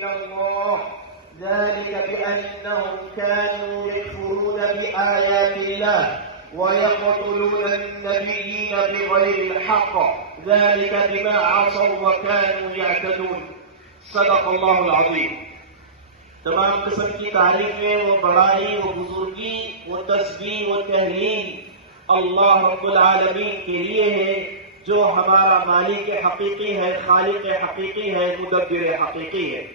من الله ذلك بأنهم كانوا يكفرون بآيات الله ويقتلون النبيين بغير الحق ذلك بما عصوا وكانوا يعتدون صدق اللہ العظیم۔ تمام قسم کی تعریفیں، وہ بڑائی، وہ بزرگی، وہ تسبیح، وہ تحلیل اللہ رب العالمین کے لیے ہے، جو ہمارا مالک حقیقی ہے، خالق حقیقی ہے، مدبر حقیقی ہے۔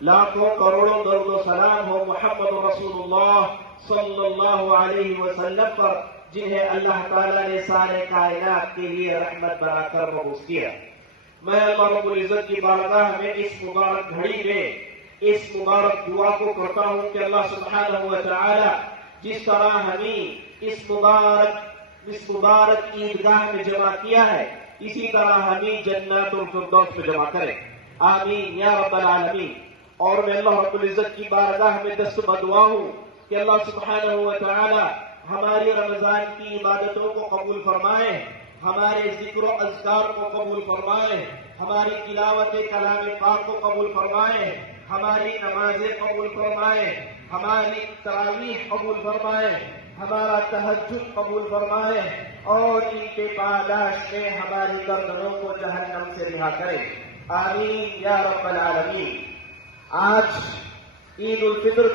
لاکھوں کروڑوں درود و سلام ہو محمد رسول اللہ صلی اللہ علیہ وسلم پر، جنہیں اللہ تعالیٰ نے سارے کائنات کے لیے رحمت بنا کر مبعوث کیا۔ میں اللہ رب العزت کی بارگاہ میں اس مبارک گھڑی میں اس مبارک دعا کو کرتا ہوں کہ اللہ سبحانہ و تعالی جس طرح ہمیں اس مبارک عیدگاہ میں جمع کیا ہے، اسی طرح ہمیں جنات الفردوس میں جمع کرے، آمین یا رب العالمین۔ اور میں اللہ رب العزت کی بارگاہ میں دست بدعا ہوں کہ اللہ سبحانہ و تعالی ہماری رمضان کی عبادتوں کو قبول فرمائے، ہمارے ذکر و اذکار کو قبول فرمائے، ہماری تلاوت کلام پاک کو قبول فرمائے، ہماری نمازیں قبول فرمائے، ہماری تراویح قبول فرمائے، ہمارا تہجد قبول فرمائے، اور ان کے پاداش میں ہماری گردنوں کو جہنم سے رہا کرے، آمین یا رب العالمین۔ آج عید الفطر